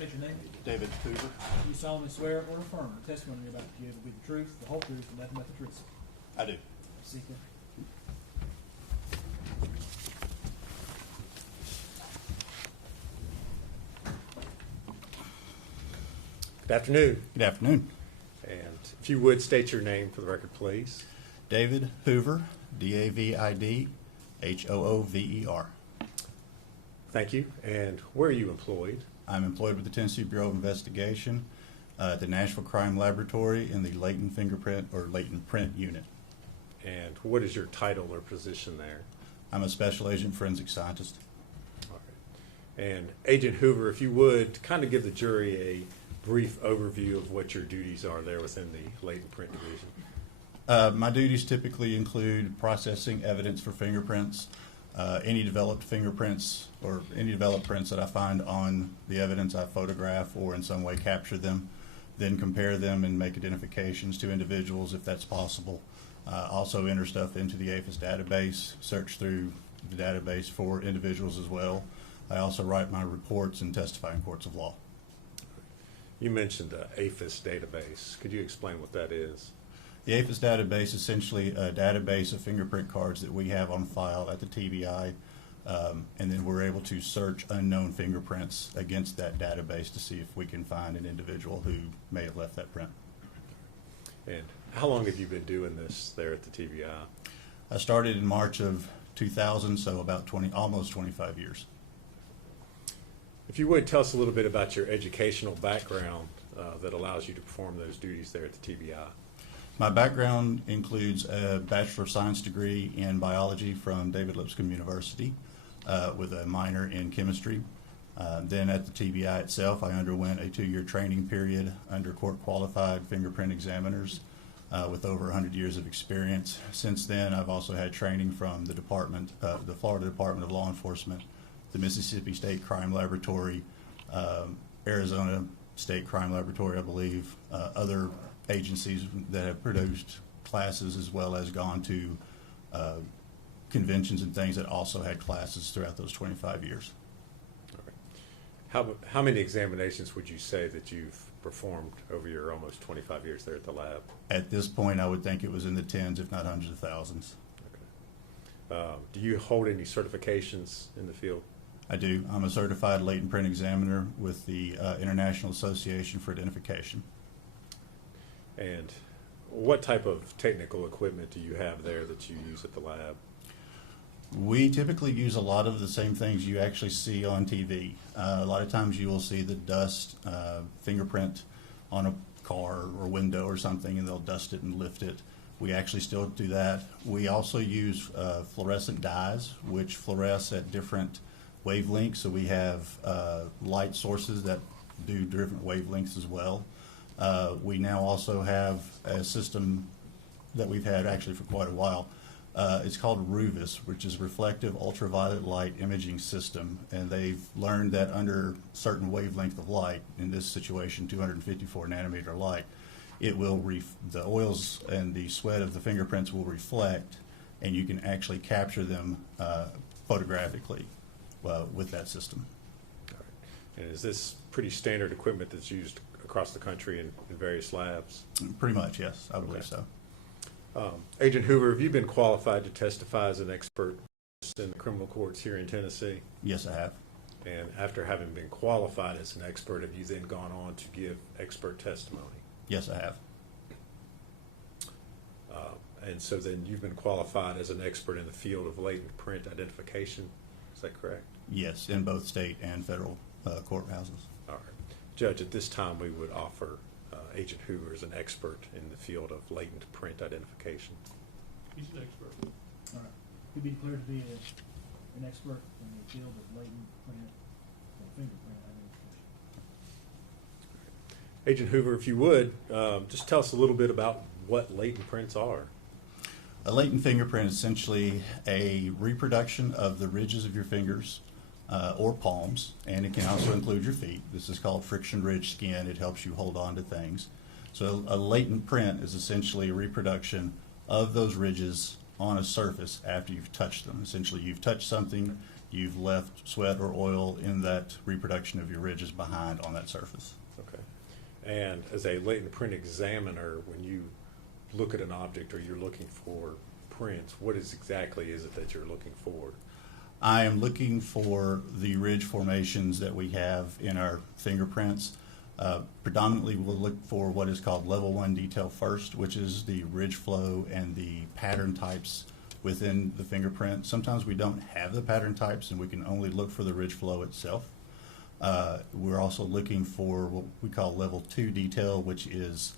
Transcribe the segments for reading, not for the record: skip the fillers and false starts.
State your name. David Hoover. You solemnly swear or affirm the testimony you're about to give will be the truth, the whole truth, and nothing but the truth. I do. Seeker. Good afternoon. Good afternoon. And if you would state your name for the record, please. David Hoover, D-A-V-I-D-H-O-O-V-E-R. Thank you. And where are you employed? I'm employed with the Tennessee Bureau of Investigation at the Nashville Crime Laboratory in the Latent fingerprint or Latent print unit. And what is your title or position there? I'm a special agent forensic scientist. All right. And Agent Hoover, if you would, kind of give the jury a brief overview of what your duties are there within the Latent print division. My duties typically include processing evidence for fingerprints, any developed fingerprints or any developed prints that I find on the evidence I photograph or in some way capture them, then compare them and make identifications to individuals if that's possible. Also enter stuff into the APHIS database, search through the database for individuals as well. I also write my reports and testify in courts of law. You mentioned the APHIS database. Could you explain what that is? The APHIS database is essentially a database of fingerprint cards that we have on file at the TBI, and then we're able to search unknown fingerprints against that database to see if we can find an individual who may have left that print. And how long have you been doing this there at the TBI? I started in March of 2000, so about almost 25 years. If you would, tell us a little bit about your educational background that allows you to perform those duties there at the TBI. My background includes a Bachelor of Science degree in biology from David Lipscomb University with a minor in chemistry. Then at the TBI itself, I underwent a 2-year training period under court-qualified fingerprint examiners with over 100 years of experience. Since then, I've also had training from the Florida Department of Law Enforcement, the Mississippi State Crime Laboratory, Arizona State Crime Laboratory, I believe, other agencies that have produced classes, as well as gone to conventions and things that also had classes throughout those 25 years. All right. How many examinations would you say that you've performed over your almost 25 years there at the lab? At this point, I would think it was in the tens, if not hundreds of thousands. Okay. Do you hold any certifications in the field? I do. I'm a certified latent print examiner with the International Association for Identification. And what type of technical equipment do you have there that you use at the lab? We typically use a lot of the same things you actually see on TV. A lot of times you will see the dust fingerprint on a car or window or something, and they'll dust it and lift it. We actually still do that. We also use fluorescent dyes, which fluoresce at different wavelengths. So we have light sources that do different wavelengths as well. We now also have a system that we've had actually for quite a while. It's called RUVIS, which is Reflective Ultraviolet Light Imaging System, and they've learned that under certain wavelength of light, in this situation 254 nanometer light, it will the oils and the sweat of the fingerprints will reflect, and you can actually capture them photographically with that system. All right. And is this pretty standard equipment that's used across the country in various labs? Pretty much, yes, I believe so. Agent Hoover, have you been qualified to testify as an expert in the criminal courts here in Tennessee? Yes, I have. And after having been qualified as an expert, have you then gone on to give expert testimony? Yes, I have. And so then you've been qualified as an expert in the field of latent print identification. Is that correct? Yes, in both state and federal courthouses. All right. Judge, at this time we would offer Agent Hoover as an expert in the field of latent print identification. He's an expert. All right. He'd be declared to be an expert in the field of latent print and fingerprint identification. Agent Hoover, if you would, just tell us a little bit about what latent prints are. A latent fingerprint is essentially a reproduction of the ridges of your fingers or palms, and it can also include your feet. This is called friction ridge skin. It helps you hold on to things. So a latent print is essentially a reproduction of those ridges on a surface after you've touched them. Essentially, you've touched something, you've left sweat or oil in that reproduction of your ridges behind on that surface. Okay. And as a latent print examiner, when you look at an object or you're looking for prints, what exactly is it that you're looking for? I am looking for the ridge formations that we have in our fingerprints. Predominantly, we'll look for what is called level 1 detail first, which is the ridge flow and the pattern types within the fingerprint. Sometimes we don't have the pattern types and we can only look for the ridge flow itself. We're also looking for what we call level 2 detail, which is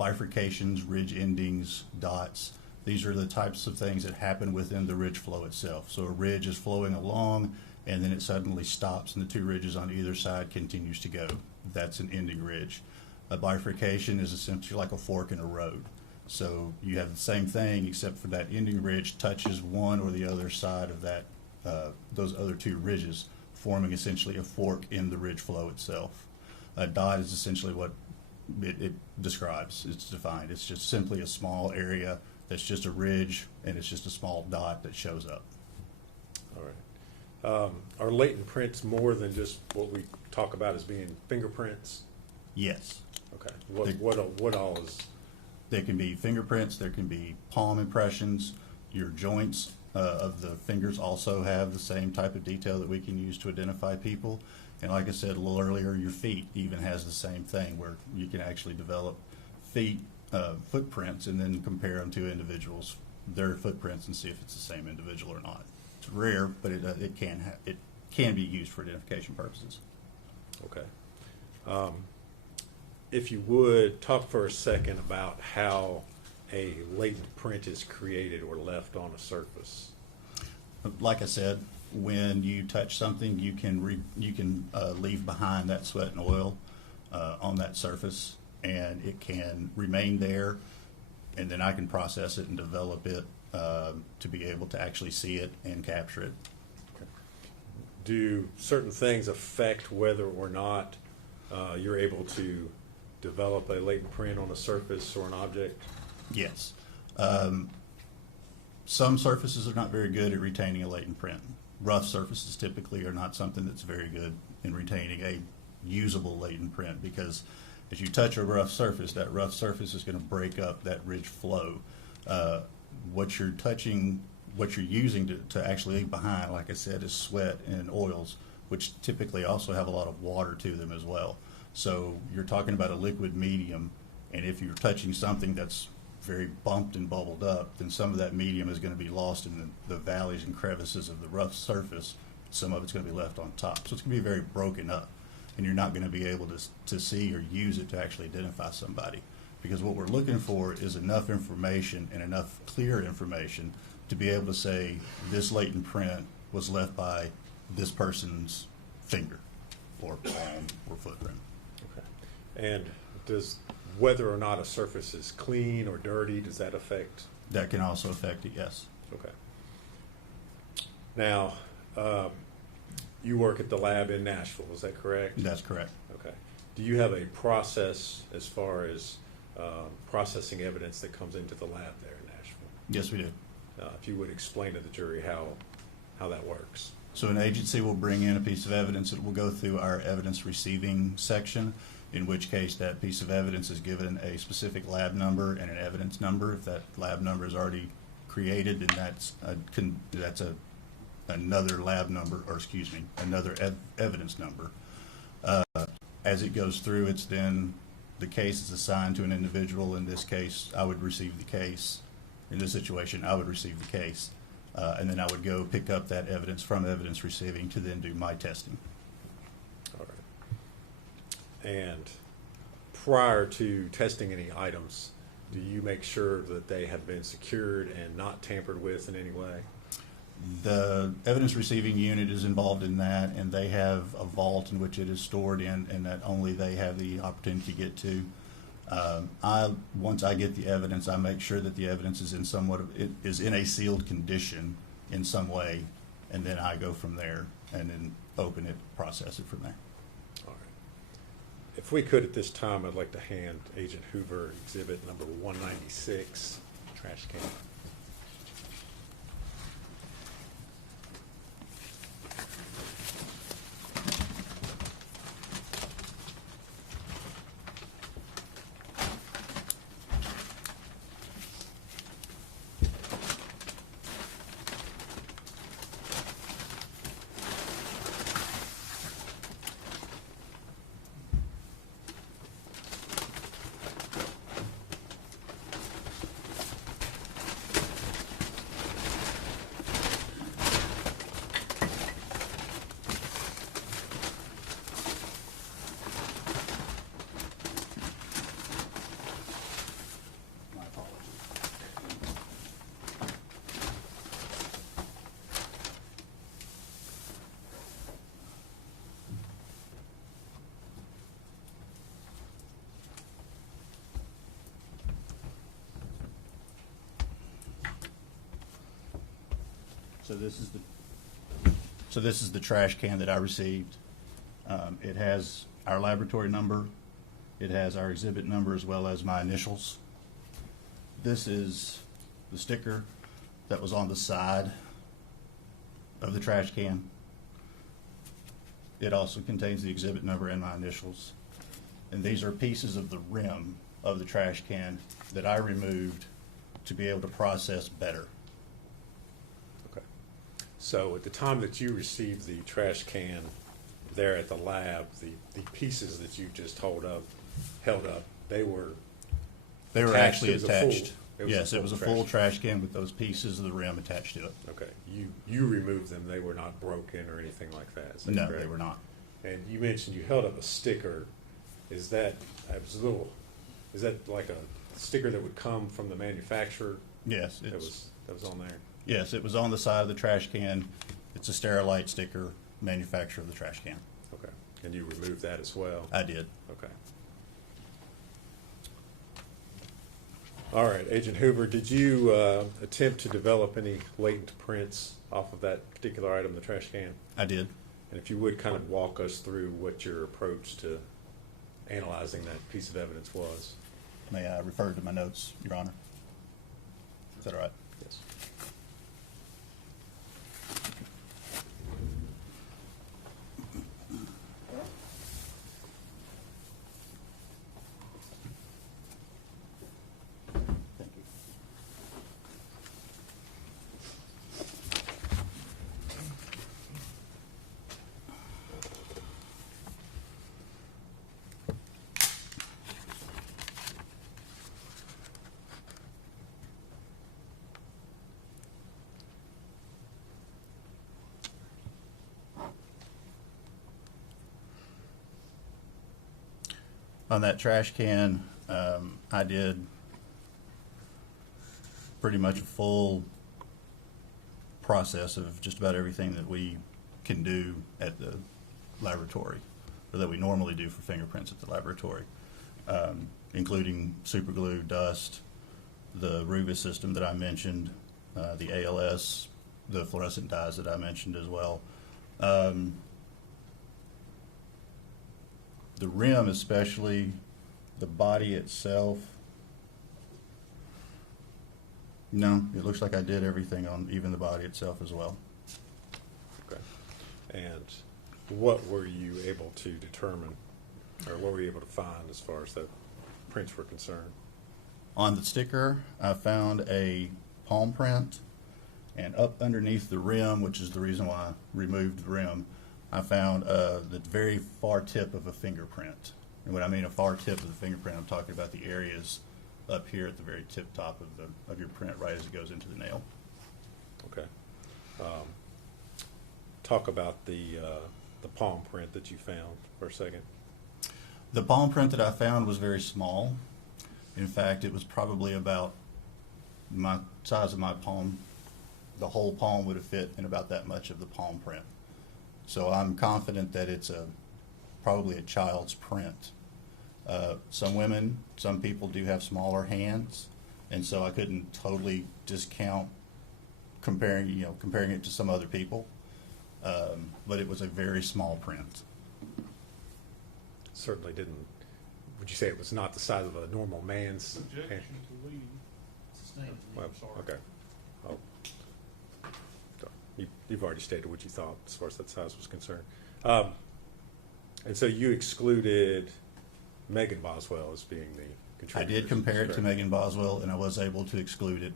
bifurcations, ridge endings, dots. These are the types of things that happen within the ridge flow itself. So a ridge is flowing along and then it suddenly stops and the two ridges on either side continues to go. That's an ending ridge. A bifurcation is essentially like a fork in a road. So you have the same thing except for that ending ridge touches one or the other side of that, those other two ridges, forming essentially a fork in the ridge flow itself. A dot is essentially what it describes. It's defined. It's just simply a small area that's just a ridge, and it's just a small dot that shows up. All right. Are latent prints more than just what we talk about as being fingerprints? Yes. Okay. What all is? There can be fingerprints. There can be palm impressions. Your joints of the fingers also have the same type of detail that we can use to identify people. And like I said a little earlier, your feet even has the same thing where you can actually develop feet footprints and then compare them to individuals, their footprints, and see if it's the same individual or not. It's rare, but it can be used for identification purposes. Okay. If you would talk for a second about how a latent print is created or left on a surface. Like I said, when you touch something, you can leave behind that sweat and oil on that surface, and it can remain there, and then I can process it and develop it to be able to actually see it and capture it. Do certain things affect whether or not you're able to develop a latent print on a surface or an object? Yes. Some surfaces are not very good at retaining a latent print. Rough surfaces typically are not something that's very good in retaining a usable latent print, because as you touch a rough surface, that rough surface is going to break up that ridge flow. What you're touching, what you're using to actually leave behind, like I said, is sweat and oils, which typically also have a lot of water to them as well. So you're talking about a liquid medium, and if you're touching something that's very bumped and bubbled up, then some of that medium is going to be lost in the valleys and crevices of the rough surface. Some of it's going to be left on top. So it's going to be very broken up, and you're not going to be able to see or use it to actually identify somebody. Because what we're looking for is enough information and enough clear information to be able to say this latent print was left by this person's finger or palm or footprint. Okay. And does whether or not a surface is clean or dirty, does that affect? That can also affect it, yes. Okay. Now, you work at the lab in Nashville, is that correct? That's correct. Okay. Do you have a process as far as processing evidence that comes into the lab there in Nashville? Yes, we do. If you would explain to the jury how that works. So an agency will bring in a piece of evidence. It will go through our evidence receiving section, in which case that piece of evidence is given a specific lab number and an evidence number. If that lab number is already created, then that's another lab number, or excuse me, another evidence number. As it goes through, it's then the case is assigned to an individual. In this case, I would receive the case. In this situation, I would receive the case. And then I would go pick up that evidence from evidence receiving to then do my testing. All right. And prior to testing any items, do you make sure that they have been secured and not tampered with in any way? The evidence receiving unit is involved in that, and they have a vault in which it is stored in, and that only they have the opportunity to get to. Once I get the evidence, I make sure that the evidence is in a sealed condition in some way, and then I go from there and then open it, process it from there. All right. If we could at this time, I'd like to hand Agent Hoover exhibit number 196, trash can. So this is the trash can that I received. It has our laboratory number. It has our exhibit number as well as my initials. This is the sticker that was on the side of the trash can. It also contains the exhibit number and my initials. And these are pieces of the rim of the trash can that I removed to be able to process better. Okay. So at the time that you received the trash can there at the lab, the pieces that you just held up, they were actually It was a full- attached. Yes, it was a full trash trash can with those pieces of the rim attached to it. Okay. You removed them. They were not broken or anything like that. Is that No, correct? they were not. And you mentioned you held up a sticker. Is that like a sticker that would come from the manufacturer? Yes, That was on there. yes, it was on the side of the trash can. It's a Sterilite sticker, manufacturer of the trash can. Okay. And you removed that as well? I did. Okay. All right, Agent Hoover, did you attempt to develop any latent prints off of that particular item, the trash can? I did. And if you would kind of walk us through what your approach to analyzing that piece of evidence was. May I refer to my notes, Your Honor? Is that all right? Yes. Thank you. On that trash can, I did pretty much a full process of just about everything that we can do at the laboratory, or that we normally do for fingerprints at the laboratory, including super glue, dust, the Rubis system that I mentioned, the ALS, the fluorescent dyes that I mentioned as well. The rim, especially the body itself, no, it looks like I did everything on even the body itself as well. Okay. And what were you able to determine, or what were you able to find as far as the prints were concerned? On the sticker, I found a palm print, and up underneath the rim, which is the reason why I removed the rim, I found the very far tip of a fingerprint. And when I mean a far tip of the fingerprint, I'm talking about the areas up here at the very tip top of your print, right as it goes into the nail. Okay. Talk about the palm print that you found for a second. The palm print that I found was very small. In fact, it was probably about my size of my palm. The whole palm would have fit in about that much of the palm print. So I'm confident that it's probably a child's print. Some people do have smaller hands, and so I couldn't totally discount comparing it to some other people. But it was a very small print. Certainly didn't. Would you say it was not the size of a normal man's hand? Objection to leave. Sustained. Well, Sorry. okay. Oh. You've already stated what you thought as far as that size was concerned. And so you excluded Megan Boswell as being the I contributor. did compare it to correct? Megan Boswell, and I was able to exclude it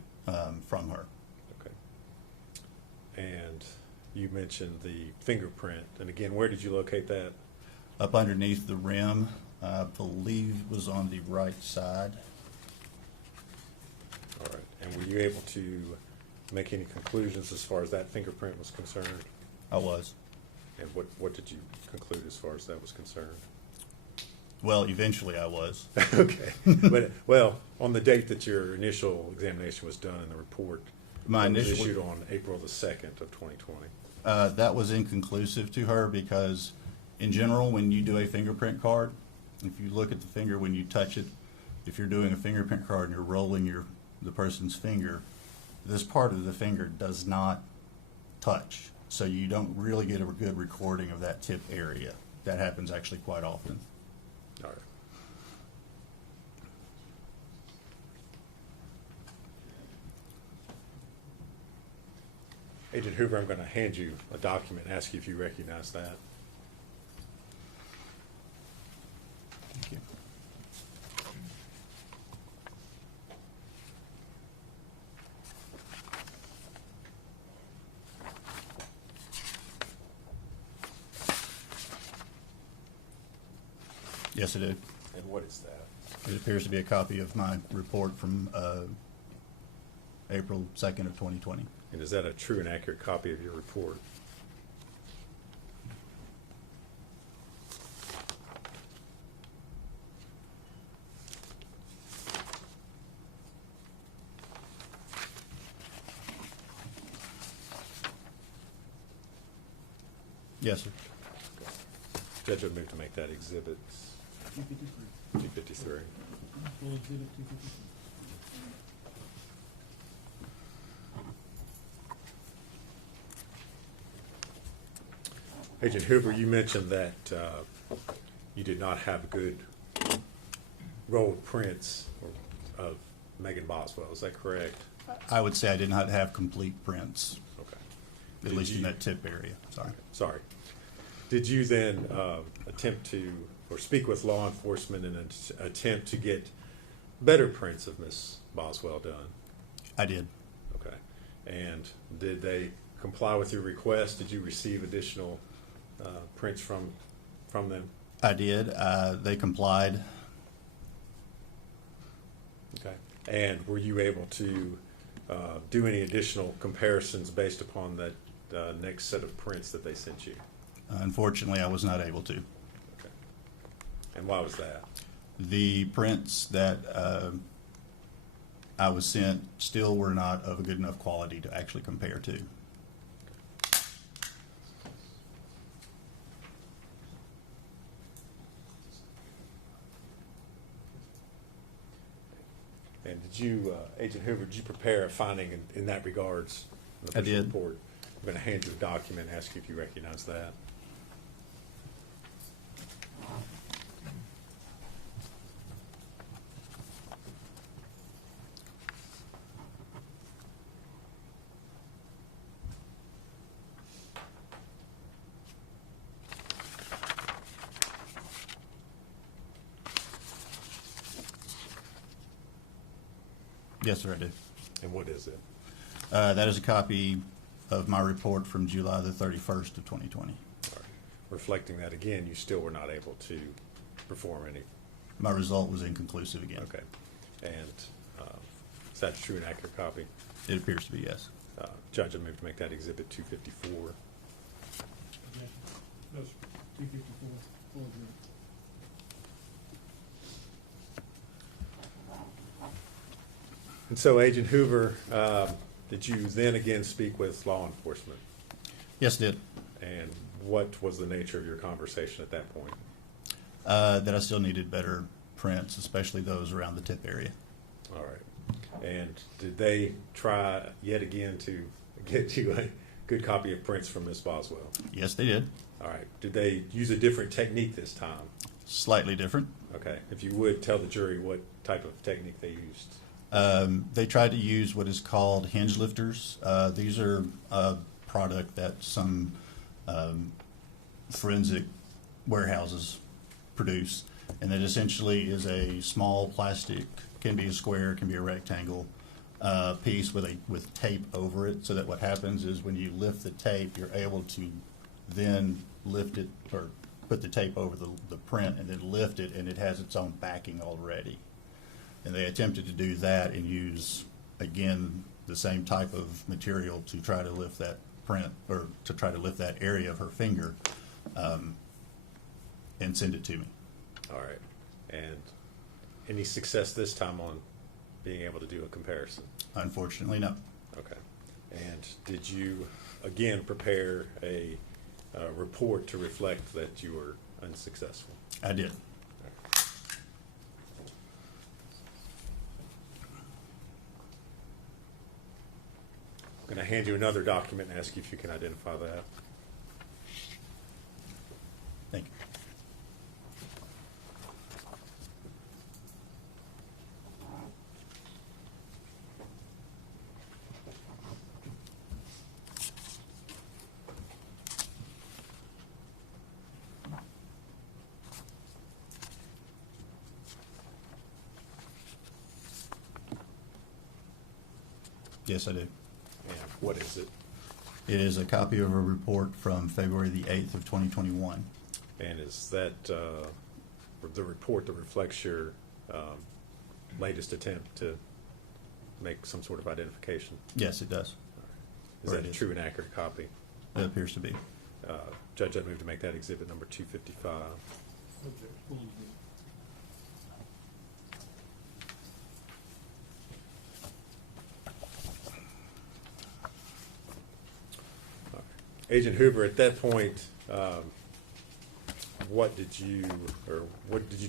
from her. Okay. And you mentioned the fingerprint. And again, where did you locate that? Up underneath the rim, I believe was on the right side. All right. And were you able to make any conclusions as far as that fingerprint was concerned? I was. And what did you conclude as far as that was concerned? Well, eventually I was. Okay. But, well, on the date that your initial examination was done and the report My was initial issued on April the 2nd of 2020. that was inconclusive to her because, in general, when you do a fingerprint card, if you look at the finger when you touch it, if you're doing a fingerprint card and you're rolling the person's finger, this part of the finger does not touch. So you don't really get a good recording of that tip area. That happens actually quite often. All right. Agent Hoover, I'm going to hand you a document and ask you if you recognize that. Thank you. Yes, I do. And what is that? It appears to be a copy of my report from April 2nd of 2020. And is that a true and accurate copy of your report? Yes, sir. Judge would move to make that exhibit 253. 253. Full exhibit 253. Agent Hoover, you mentioned that you did not have good rolled prints of Megan Boswell. Is that correct? I would say I did not have complete prints, Okay. at Did least in you- that tip area. Sorry. Sorry. Did you then attempt to, or speak with law enforcement in an attempt to get better prints of Miss Boswell done? I did. Okay. And did they comply with your request? Did you receive additional prints from them? I did. They complied. Okay. And were you able to do any additional comparisons based upon that next set of prints that they sent you? Unfortunately, I was not able to. Okay. And why was that? The prints that I was sent still were not of a good enough quality to actually compare to. And did you, Agent Hoover, did you prepare a finding in that regards? In the I official did. report? I'm going to hand you a document and ask you if you recognize that. Yes, sir, I do. And what is it? That is a copy of my report from July the 31st of 2020. All right. Reflecting that again, you still were not able to perform any. My result was inconclusive again. Okay. And is that a true and accurate copy? It appears to be, yes. Judge, I move to make that exhibit 254. Objection. No, sir. 254. Full exhibit. And so, Agent Hoover, did you then again speak with law enforcement? Yes, it did. And what was the nature of your conversation at that point? That I still needed better prints, especially those around the tip area. All right. And did they try yet again to get you a good copy of prints from Miss Boswell? Yes, they did. All right. Did they use a different technique this time? Slightly different. Okay. If you would tell the jury what type of technique they used. They tried to use what is called hinge lifters. These are a product that some forensic warehouses produce, and it essentially is a small plastic, can be a square, can be a rectangle piece with tape over it, so that what happens is when you lift the tape, you're able to then lift it or put the tape over the print and then lift it, and it has its own backing already. And they attempted to do that and use, again, the same type of material to try to lift that print, or to try to lift that area of her finger, and send it to me. All right. And any success this time on being able to do a comparison? Unfortunately, no. Okay. And did you, again, prepare a report to reflect that you were unsuccessful? I did. going to hand you another document and ask you if you can identify that. Thank you. Yes, I do. And what is it? It is a copy of a report from February the 8th of 2021. And is that the report that reflects your latest attempt to make some sort of identification? Yes, it does. Is Or that it a is. true and accurate copy? It appears to be. Judge, I'd move to make that exhibit number 255. Object, full exhibit. Agent Hoover, at that point, what did you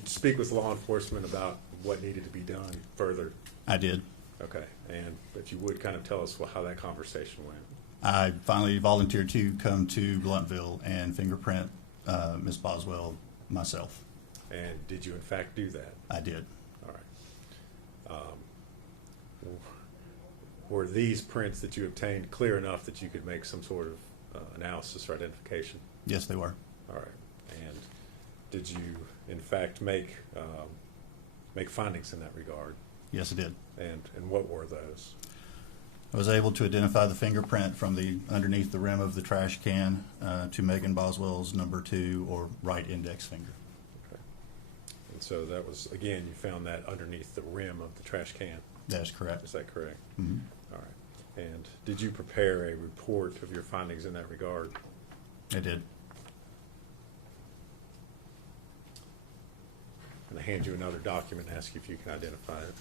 speak with law enforcement about what needed to be done further? I did. Okay, and if you would kind of tell us how that conversation went. I finally volunteered to come to Bluntville and fingerprint Ms. Boswell myself. And did you in fact do that? I did. All right. Were these prints that you obtained clear enough that you could make some sort of analysis or identification? Yes, they were. All right. And did you in fact make findings in that regard? Yes, I did. And what were those? I was able to identify the fingerprint from underneath the rim of the trash can to Megan Boswell's number 2 or right index finger. Okay. And so that was, again, you found that underneath the rim of the trash can. That is correct. Is that correct? Mhm. All right. And did you prepare a report of your findings in that regard? I did. I'm going to hand you another document and ask you if you can identify it.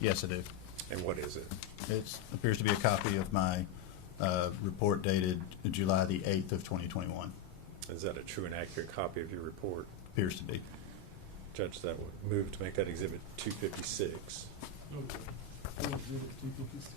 Yes, I do. And what is it? It appears to be a copy of my report dated July the 8th of 2021. Is that a true and accurate copy of your report? Appears to be. Judge, that would move to make that exhibit 256. Okay. Full exhibit 256.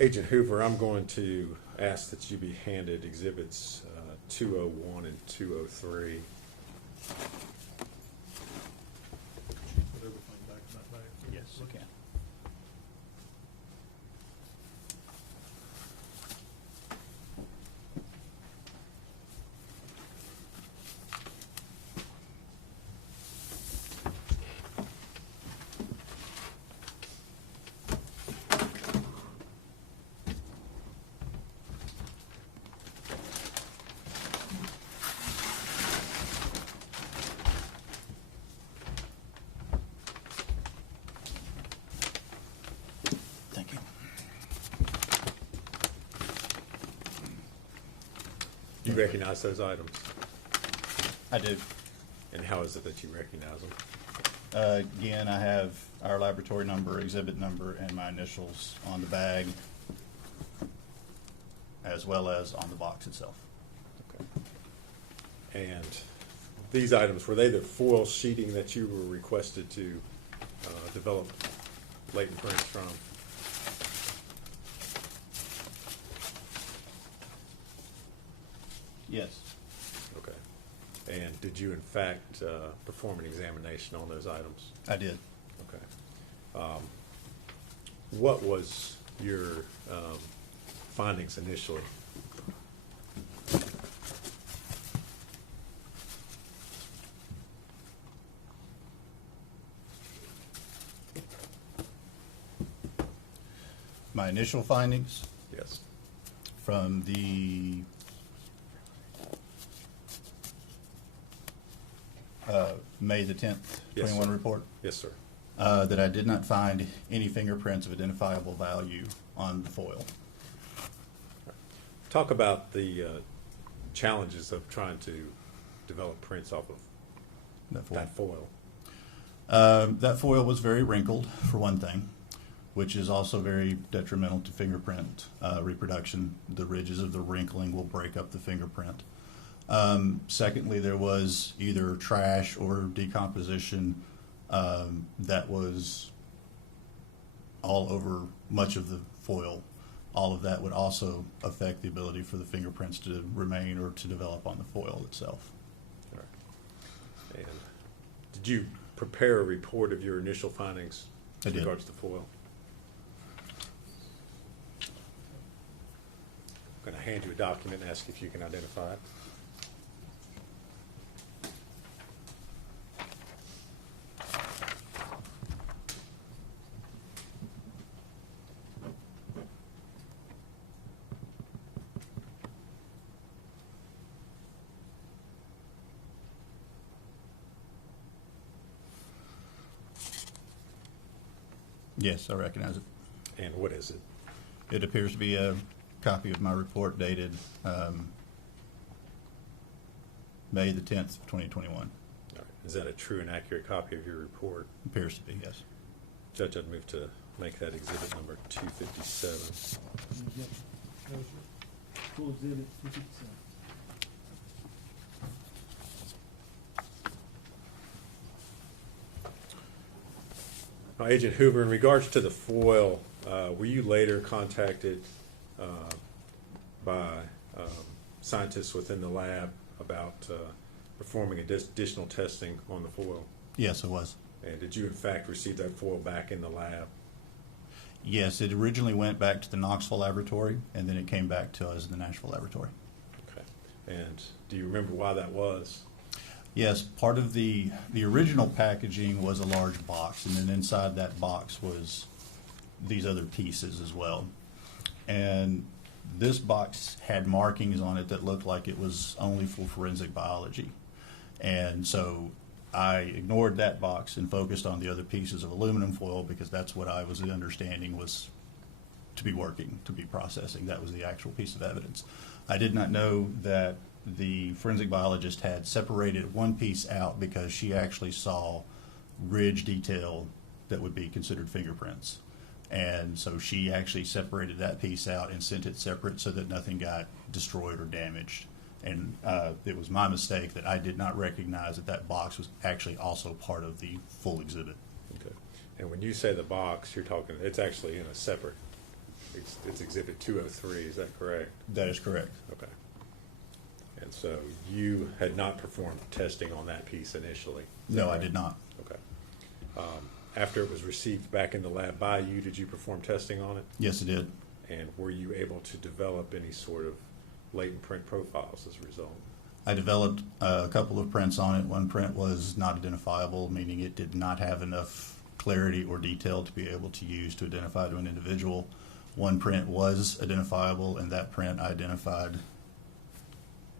Agent Hoover, I'm going to ask that you be handed exhibits 201 and 203. Put everything back to that bag. Yes, you can. Thank you. Do you recognize those items? I do. And how is it that you recognize them? Again, I have our laboratory number, exhibit number, and my initials on the bag, as well as on the box itself. Okay. And these items, were they the foil sheeting that you were requested to develop latent prints from? Yes. Okay. And did you in fact perform an examination on those items? I did. Okay. What was your findings initially? my initial findings Yes. from the May the 10th, Yes, 21 sir. report, Yes, sir. that I did not find any fingerprints of identifiable value on the foil. Talk about the challenges of trying to develop prints off of that foil. That foil was very wrinkled, for one thing, which is also very detrimental to fingerprint reproduction. The ridges of the wrinkling will break up the fingerprint. Secondly, there was either trash or decomposition that was all over much of the foil. All of that would also affect the ability for the fingerprints to remain or to develop on the foil itself. All right. And did you prepare a report of your initial findings I in did. regards to foil? I'm going to hand you a document and ask if you can identify it. Yes, I recognize it. And what is it? It appears to be a copy of my report dated May the 10th, 2021. All right. Is that a true and accurate copy of your report? Appears to be, yes. Judge, I'd move to make that exhibit number 257. Yep. That was your full exhibit, 257. Agent Hoover, in regards to the foil, were you later contacted by scientists within the lab about performing additional testing on the foil? Yes, it was. And did you in fact receive that foil back in the lab? Yes, it originally went back to the Knoxville laboratory, and then it came back to us in the Nashville laboratory. Okay. And do you remember why that was? Yes, part of the original packaging was a large box, and then inside that box was these other pieces as well. And this box had markings on it that looked like it was only for forensic biology. And so I ignored that box and focused on the other pieces of aluminum foil because that's what I was the understanding was to be working, to be processing. That was the actual piece of evidence. I did not know that the forensic biologist had separated one piece out because she actually saw ridge detail that would be considered fingerprints. And so she actually separated that piece out and sent it separate so that nothing got destroyed or damaged. And it was my mistake that I did not recognize that that box was actually also part of the full exhibit. Okay. And when you say the box, you're talking, it's actually in a separate, it's exhibit 203, is that correct? That is correct. Okay. And so you had not performed testing on that piece initially? Is that No, I right? did not. Okay. After it was received back in the lab by you, did you perform testing on it? Yes, it did. And were you able to develop any sort of latent print profiles as a result? I developed a couple of prints on it. One print was not identifiable, meaning it did not have enough clarity or detail to be able to use to identify to an individual. One print was identifiable, and that print I identified.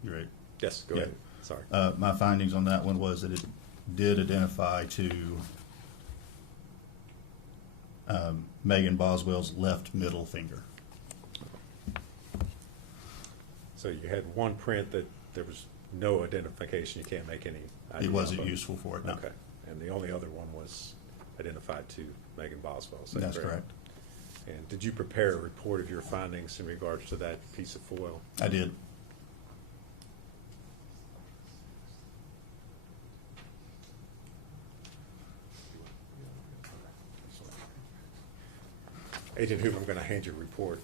You're right. Yes, go Yeah. ahead. Sorry. My findings on that one was that it did identify to Megan Boswell's left middle finger. So you had one print that there was no identification, you can't make any idea It wasn't of. useful for it, no. Okay. And the only other one was identified to Megan Boswell, is that That's correct. And did you prepare a report of your findings in regards to that piece of foil? I did. Agent Hoover, I'm going to hand you a report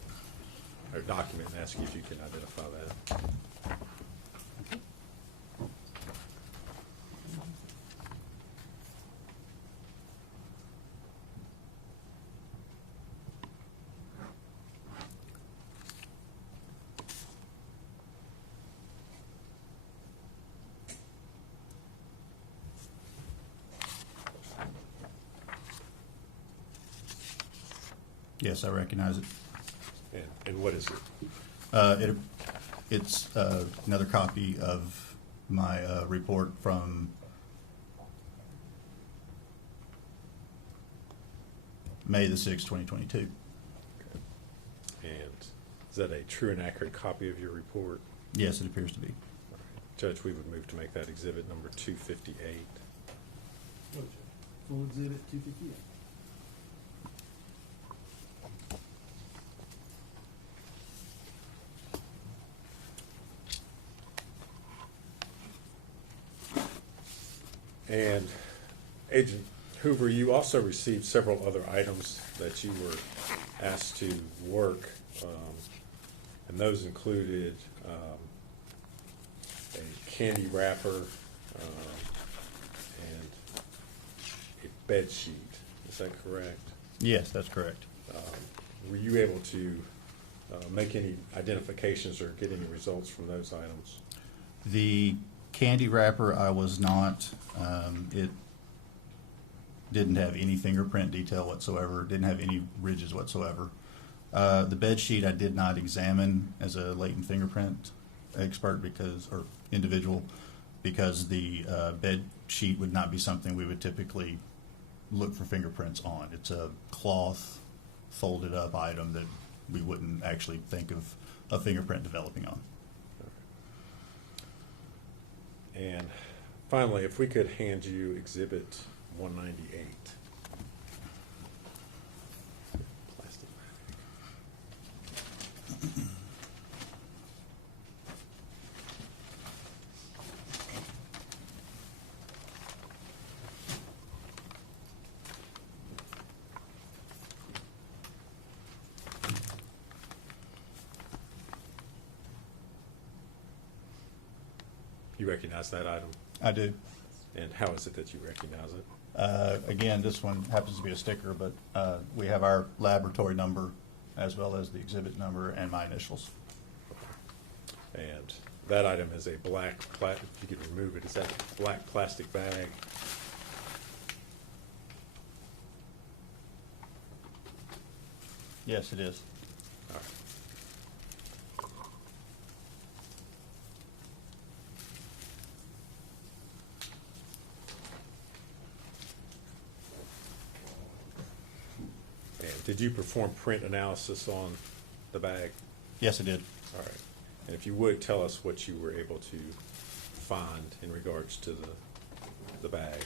or document and ask you if you can identify that. Yes, I recognize it. And what is it? It's another copy of my report from May the 6th, 2022. And is that a true and accurate copy of your report? Yes, it appears to be. All right. Judge, we would move to make that exhibit number 258. Full exhibit 258. And Agent Hoover, you also received several other items that you were asked to work, and those included a candy wrapper and a bed sheet. Is that correct? Yes, that's correct. Were you able to make any identifications or get any results from those items? The candy wrapper, I was not. It didn't have any fingerprint detail whatsoever. Didn't have any ridges whatsoever. The bed sheet I did not examine as a latent fingerprint expert or individual because the bed sheet would not be something we would typically look for fingerprints on. It's a cloth folded up item that we wouldn't actually think of a fingerprint developing on. And finally, if we could hand you Exhibit 198. Plastic bag. You recognize that item? I do. And how is it that you recognize it? Again, this one happens to be a sticker, but we have our laboratory number as well as the exhibit number and my initials. And that item is a black, if you could remove it, is that a black plastic bag? Yes, it is. All right. And did you perform print analysis on the bag? Yes, it did. All right. And if you would, tell us what you were able to find in regards to the bag.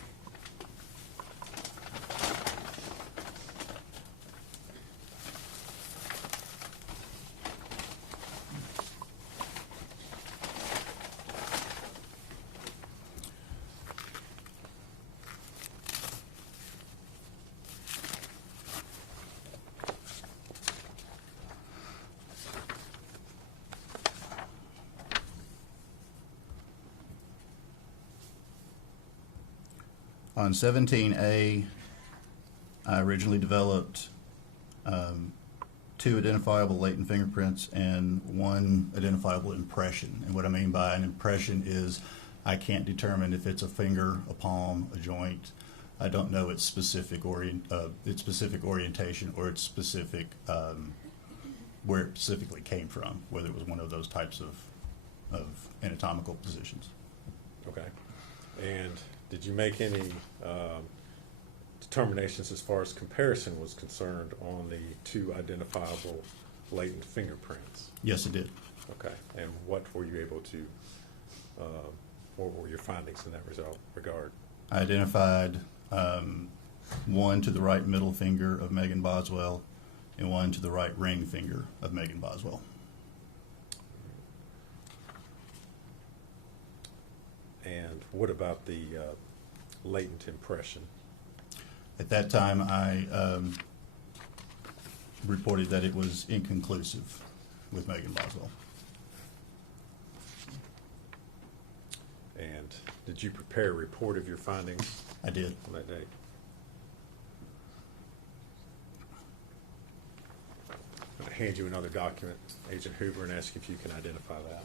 On 17A, I originally developed 2 identifiable latent fingerprints and 1 identifiable impression. And what I mean by an impression is I can't determine if it's a finger, a palm, a joint. I don't know its specific orientation or its specific where it specifically came from, whether it was one of those types of anatomical positions. Okay. And did you make any determinations as far as comparison was concerned on the 2 identifiable latent fingerprints? Yes, it did. Okay. And what were you able to, what were your findings in that regard? I identified 1 to the right middle finger of Megan Boswell and 1 to the right ring finger of Megan Boswell. And what about the latent impression? At that time, I reported that it was inconclusive with Megan Boswell. And did you prepare a report of your findings I did. on that date? I'm going to hand you another document, Agent Hoover, and ask if you can identify that.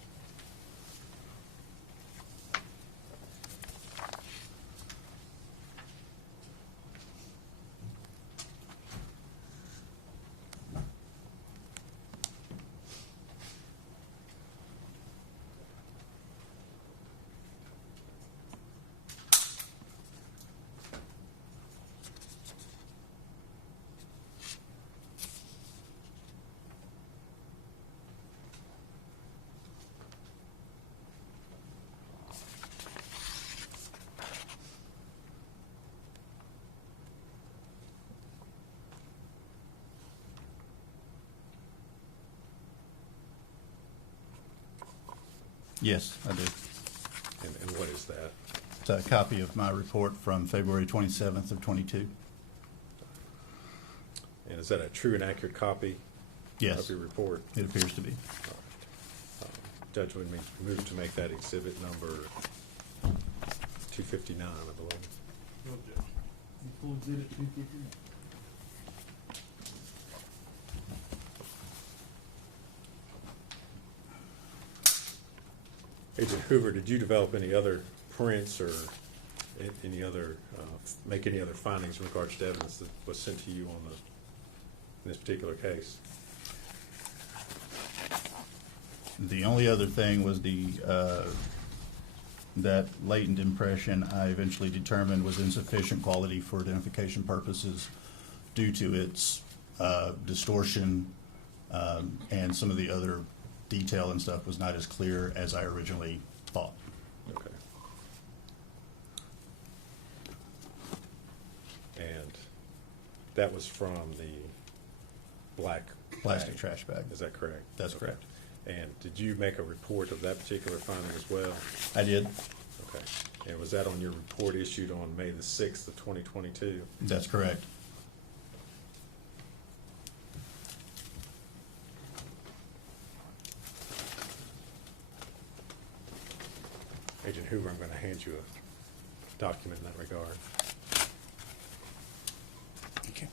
Yes, I do. And what is that? It's a copy of my report from February 27th of '22. And is that a true and accurate copy Yes, of your report? it appears to be. Judge would move to make that exhibit number 259, I believe. Full exhibit 259. Agent Hoover, did you develop any other prints or any other, make any other findings in regards to evidence that was sent to you on in this particular case? The only other thing was that latent impression I eventually determined was insufficient quality for identification purposes due to its distortion, and some of the other detail and stuff was not as clear as I originally thought. Okay. And that was from the black Plastic bag. trash bag. Is that correct? That's Okay. correct. And did you make a report of that particular finding as well? I did. Okay. And was that on your report issued on May the 6th of 2022? That's correct. Agent Hoover, I'm going to hand you a document in that regard. Thank you.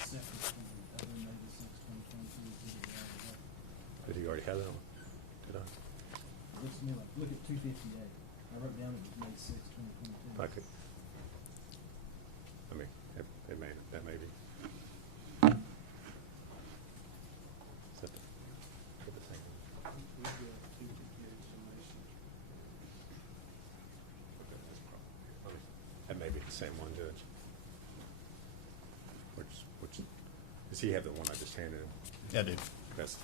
Second, Evelyn, May the 6th, 2022, exhibit A. Did he already have that one? Did I? Looks to me like, look at 258. I wrote down it was May 6th, 2022. If I could. I mean, that may be. Is that the same one? That may be the same one, Judge. Which, does he have the one I just handed him? I do. That's,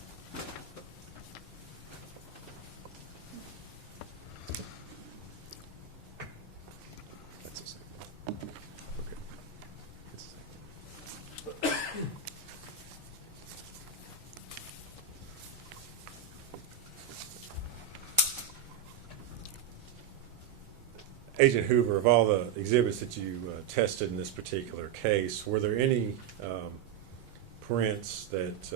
that's the same one. Okay. It's the same one. Agent Hoover, of all the exhibits that you tested in this particular case, were there any prints that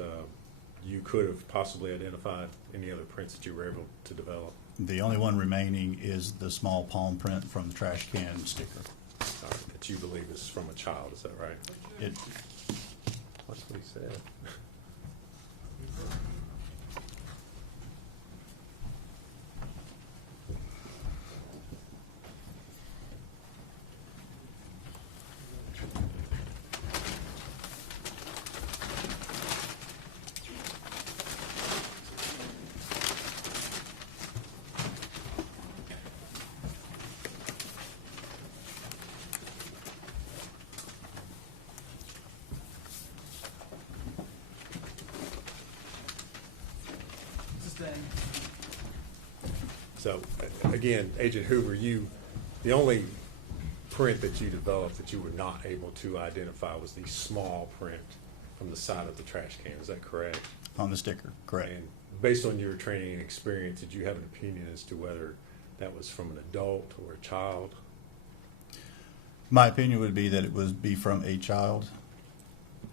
you could have possibly identified, any other prints that you were able to develop? The only one remaining is the small palm print from the trash can sticker. That you believe is from a child, is that right? That's what he said. So, again, Agent Hoover, the only print that you developed that you were not able to identify was the small print from the side of the trash can, is that correct? On the sticker, correct. And based on your training and experience, did you have an opinion as to whether that was from an adult or a child? My opinion would be that it would be from a child.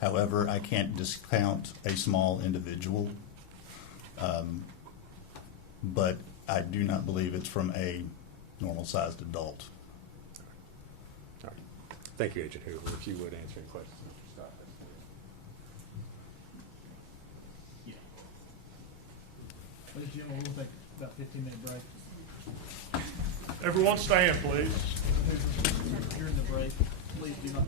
However, I can't discount a small individual. But I do not believe it's from a normal-sized adult. All right. Thank you, Agent Hoover. If you would answer any questions. Yeah. Ladies and gentlemen, we'll take about a 15-minute break. Everyone stand, please. During the break, please do not.